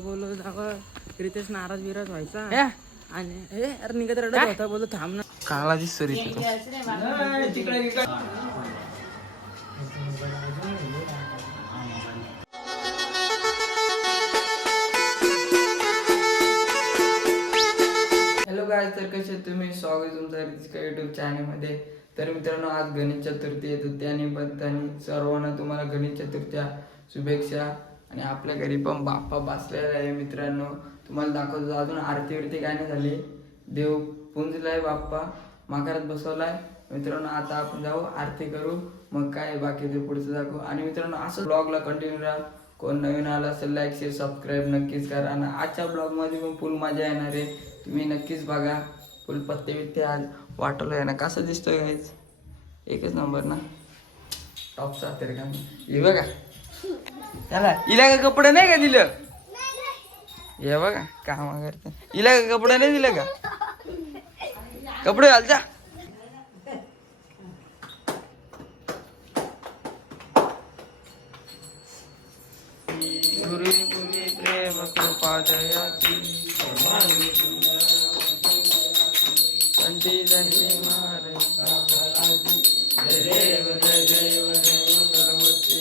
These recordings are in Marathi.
बोललो जावं रितेश नाराज बिराज व्हायचा. आणि हे अरे निघत रडत होता बोललो थांब ना. काळा दिसतो रे तिथं. हॅलो काय तर कसे तुम्ही? स्वागत तुमचं रितिका युट्यूब चॅनलमध्ये तर मित्रांनो आज गणेश चतुर्थी येत होती आणि बद्धानी सर्वांना तुम्हाला गणेश चतुर्थ्या शुभेच्छा. आणि आपल्या घरी पण बाप्पा बसलेला आहे मित्रांनो. तुम्हाला दाखवतो अजून आरती विरती काय नाही झाली. देव पुंजलाय बाप्पा. माघारात बसवलाय. मित्रांनो आता आपण जाऊ आरती करू. मग काय बाकी ते पुढचं दाखवू. आणि मित्रांनो असं ब्लॉगला कंटिन्यू राहा. कोण नवीन आला असेल लाईक शेअर सबस्क्राईब नक्कीच करा. आणि आजच्या ब्लॉगमध्ये पण फुल मजा येणार आहे. तुम्ही नक्कीच बघा. फुल पत्ते बित्ते आज वाटलं आहे ना कसं दिसतोय काहीच एकच नंबर ना? टॉपचा तर का? हे बघा. त्याला हिला का कपडे नाही का दिलं? हे बघा काम करते. हिला का कपडे नाही दिलं का? कपडे घाल जा. गुरु प्रेम कृपा दयाची दंडी मारे जय देव जय देव जय मंगलमूर्ती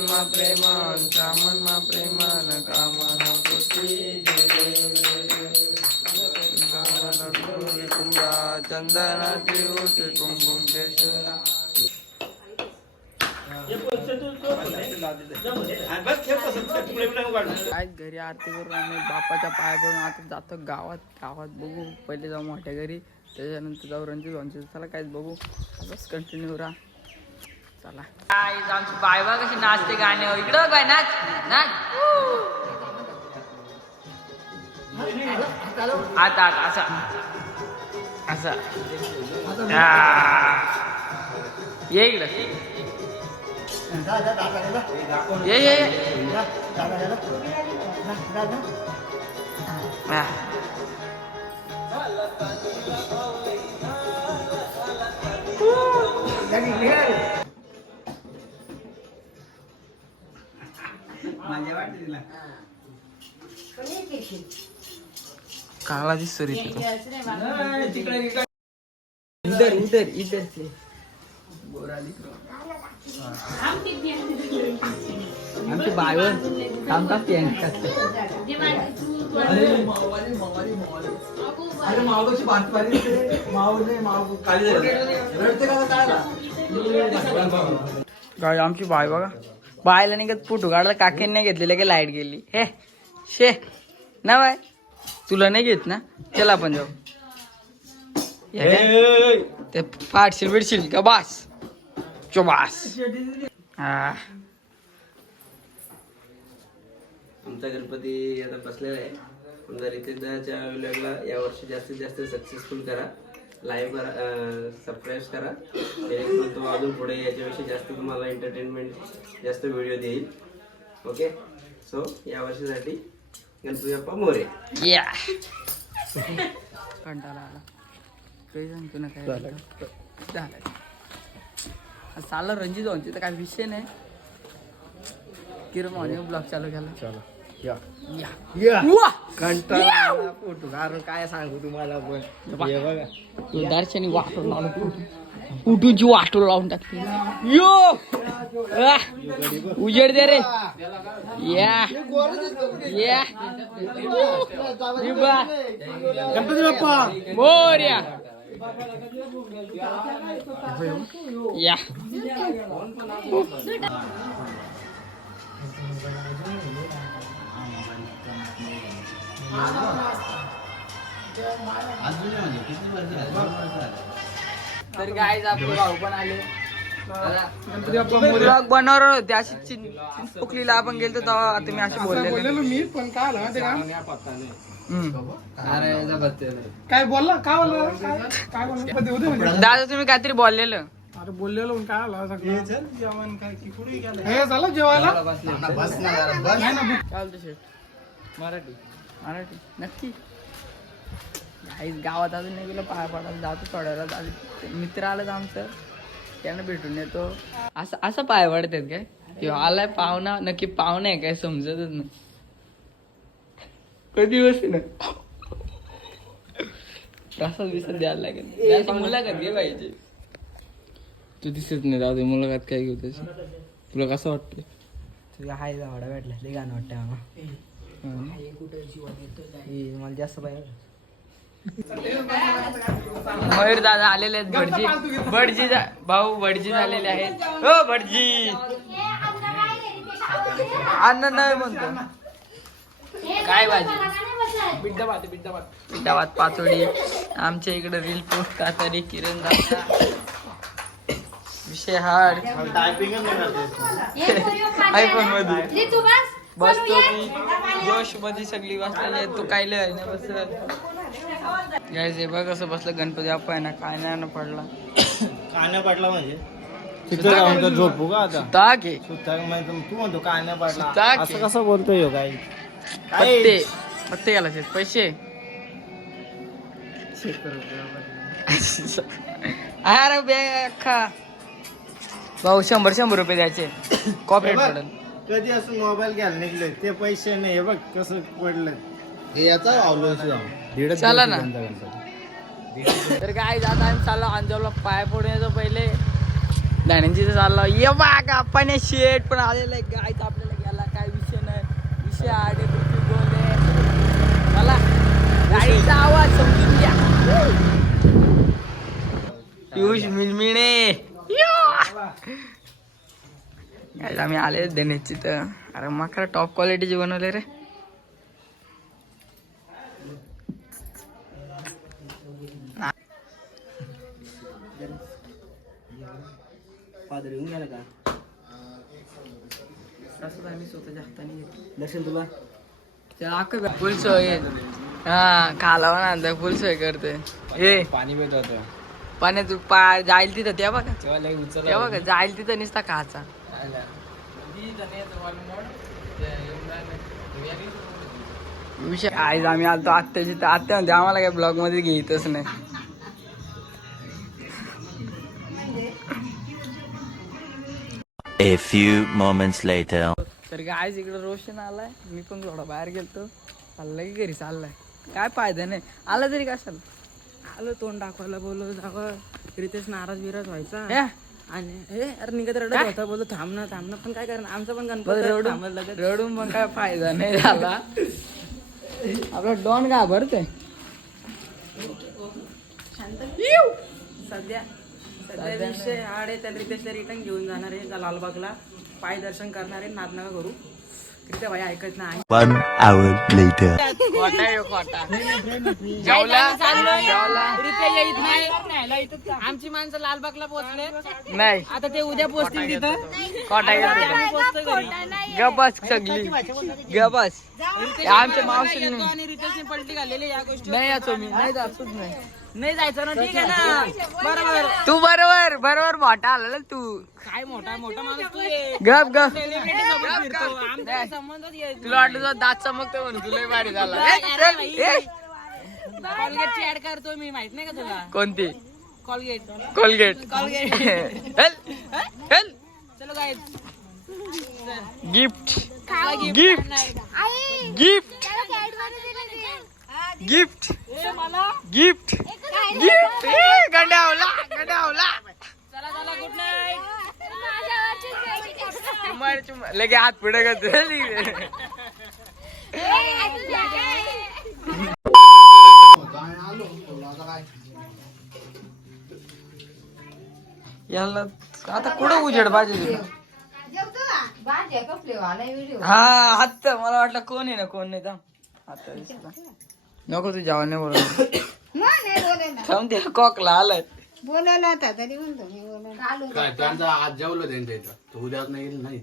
वसी जय जन्मा प्रेमांचा मन्मा प्रेमान कामना पुती जय कुंभा कुंभुम केशरा घरी आरती करून आम्ही बापाच्या पाया पडून आता जातो गावात. गावात बघू पहिले जाऊ मोठ्या घरी त्याच्यानंतर जाऊ रणजित भाऊंची. चला काहीच बघू. असंच कंटिन्यू राहा. चला. आमची बायबा कशी नाचते गाणे? इकडं काय नाच नाच. आता आता असा. असा. ये इकडं. ये ये ये हा. काळा दिसतो रे तिथं. इधर इधर इधर से. आमची बायवर काम टाकते अरे मावशी बात पाहिली मावले माव खाली रडते का काय काय आमची बाय बघा. बायला निघत फोटो काढला काकीने घेतलेलं की लाइट गेली. हे शे ना बाय. तुला नाही घेत ना? चला आपण जाऊ. हे? ते फाटशील बिडशील का? बास. चो बास. हा. आमचा गणपती आता बसलेला आहे. समजा रितेशदाच्या व्लॉगला यावर्षी जास्तीत जास्त सक्सेसफुल करा. लाईव्ह करा सबस्क्राईब करा. जेणेकरून तो अजून पुढे याच्यापेक्षा जास्त तुम्हाला एंटरटेनमेंट जास्त व्हिडिओ देईल. ओके सो या वर्षीसाठी गणपती बाप्पा मोरे. या कंटाळा आला. काही सांगतो ना काय झालं. झालं. चाललं रणजित भाऊंची तर काय विषय नाही. किरण भाऊने ब्लॉग चालू केला. या या उवा! कंटाळा फोटो कारण काय सांगू तुम्हाला पण हे बघा तू दर्शनी वाटून लावलं उठूनची वाटून लावून टाकते यो आ! उजेड दे रे या या निभा. गणपती बाप्पा मोर्या या तर काय आपले भाऊ पण आले. ब्लॉग बनवणार होते. अशी चिंचपोकलीला आपण गेलतो तेव्हा तुम्ही असे बोलले मी पण काय आलं माहिती का? काय बोलला? काय बोलला? काय म्हणजे? दादा तुम्ही काहीतरी बोललेलं. अरे बोललेलो पण काय आला सगळं जेवण काय? हे झालं जेवायला? ना शेठ मराठी. मराठी. नक्की. काहीच गावात अजून नाही गेलो पाया पडायला जातो थोड्या आधी मित्र आलं आमचं त्यांना भेटून येतो. असं असं पाय पडतात काय? ह्यो आलाय पाहुणा नक्की पाहुणा आहे काय समजतच नाही. कधी बसते ना प्रसाद बिसाद द्यायला लागेल मुलाखत घे पाहिजे तू दिसत नाही दादा मुलाखत काय घेऊ त्याची. तुला कसं वाटतं तुझा हाय जावडा भेटला लई गाणं वाटतं हे मला जास्त पाहिजे मयूर दादा आलेले आहेत भटजी. भटजी भाऊ भटजी झालेले आहेत. हो भटजी. अन्न नाही म्हणतो. काय भाजी? बिड्डा भात बिड्डा भात पिठावात पाचोडी आमच्या इकडे रील पोस्ट करणारी किरण दादा. विषय हार्ड आयफोन मध्ये. बसतो मी. जोशमध्ये सगळी बसलेली आहे तू काय लिहाय ना बस बघ कसं बसलं. गणपती बाप्पा आहे ना काय नाही ना पडला कान्या पाटला म्हणजे तिथं जाऊन तर झोपू का आता? म्हणजे तू म्हणतो कान्या पाटला सुद्धा की? असं कसं बोलतोय काय पत्ते. पत्ते घाला पैसे. अरे बे अख्खा भाऊ शंभर शंभर रुपये द्यायचे. कॉपरेट पडेल कधी असं मोबाईल घ्यायला निघले ते पैसे नाही हे बघ कसं पडलं. हे याचा चला ना. तर काय जाता आम्ही चाललो अंजोला पाय पडून येतो पहिले. धाण्यांची तर चाललो. ये बागा पाण्या शेट पण आलेलं आहे गायचं आपल्याला गेला काय विषय नाही. विषय आडे पृथ्वी बोलले चला. गाडीचा आवाज समजून घ्या. पियुष मिळमिणे Guys, आम्ही आले देण्याची तर अरे मग टॉप क्वालिटीचे बनवले रे पादरी येऊन गेला का असं आम्ही स्वतःच्या हाताने घेतो दर्शन तुला त्याला अख्खं फुल सोय हा खालावा ना फुल सोय करते ए पाणी पेट होतं पाण्यात तू पा जाईल तिथं त्या बघा तेव्हा त्या बघा जाईल तिथं निसता खायचा विषय आज आम्ही आलतो आत्याची तर आत्या म्हणते आम्हाला काय ब्लॉगमध्ये घेतच नाही A few moments later. तर काय आज इकडे रोशन आलाय मी पण थोडा बाहेर गेलतो चाललाय की घरी चाललाय काय फायदा नाही आला तरी कशाला आलो तोंड दाखवायला बोललो जावं रितेश नाराज बिराज व्हायचा हे? आणि हे अरे निघत रडत होता बोलतो थांब ना थांब ना. पण काय करणार? आमचं पण गणपती रडून रडून पण काय फायदा नाही झाला. आपला डॉन घाबरते सध्या सध्या विषय आडे त्या रितेशला रिटर्न घेऊन जाणार आहे लालबागला. पाय दर्शन करणार आहे नाद नका करू. रित्या भाई ऐकत नाही. आमची माणसं लालबागला पोहोचले. नाही. आता ते उद्या पोहोचतील तिथं. घरी. गबस सगली गबस आमच्या रितेशने पलटी घालेली या गोष्टी नाही याचो मी. नाही जातोच नाही. नाही जायचं ना ठीक आहे ना. बरोबर. तू बरोबर बरोबर मोठा आला तू. काय मोठा मोठा माणूस तू गप गप. सेलिब्रिटी सोबत फिरतो. आमचा संबंधच येत तुला वाटत होतं दात चमकतो म्हणून तुला भारी झाला. ए, चल. ए. कॉलगेटची ऍड करतो मी माहीत नाही का तुला? कोणती? कॉलगेट कोलगेट कॉलगेट हेल हेल चलो. Guys gift gift gift gift gift gift गंडावला गंडावला. चला चला गुड नाईट चुमार चुमार लगे हात पुढे करतो याला आता कुठं उजेड पाहिजे हा हात मला वाटलं कोण आहे ना कोण नाही आता नको तू जेवण नाही बोलत थांब ते कॉकला आलाय बोलायला होता तरी म्हणतो मी बोलायला. काय त्यांचा आज जेवलं त्यांच्या इथं. तो उद्या नाही गेलं नाही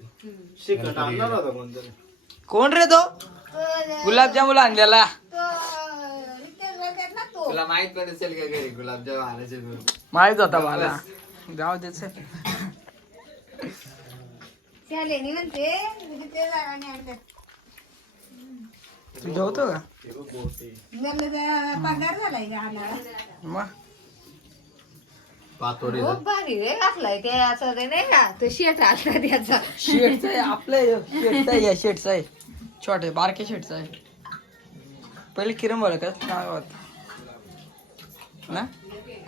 शिकत आणणार होता कोणतरी. कोण रे तो? गुलाबजामुन आणलेला. तो रितेश बोलतात ना तो. तुला माहीत पण असेल का घरी गुलाबजाम आणायचे माहीत होता मला. जाऊ दे म्हणते रितेश तू जेवतो का? पगार झालाय मग पातोडी खूप भारी रे घातलाय ते असं ते नाही का? तो शेट असला त्याचा. शेटचा आहे आपलं शेटचा आहे शेटचा आहे. छोटे बारके शेटचा आहे. पहिले किरण बोल का? ना?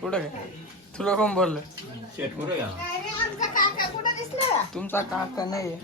कुठं काय तुला कोण बोललं? आमचा काका कुठं दिसला? तुमचा काका नाही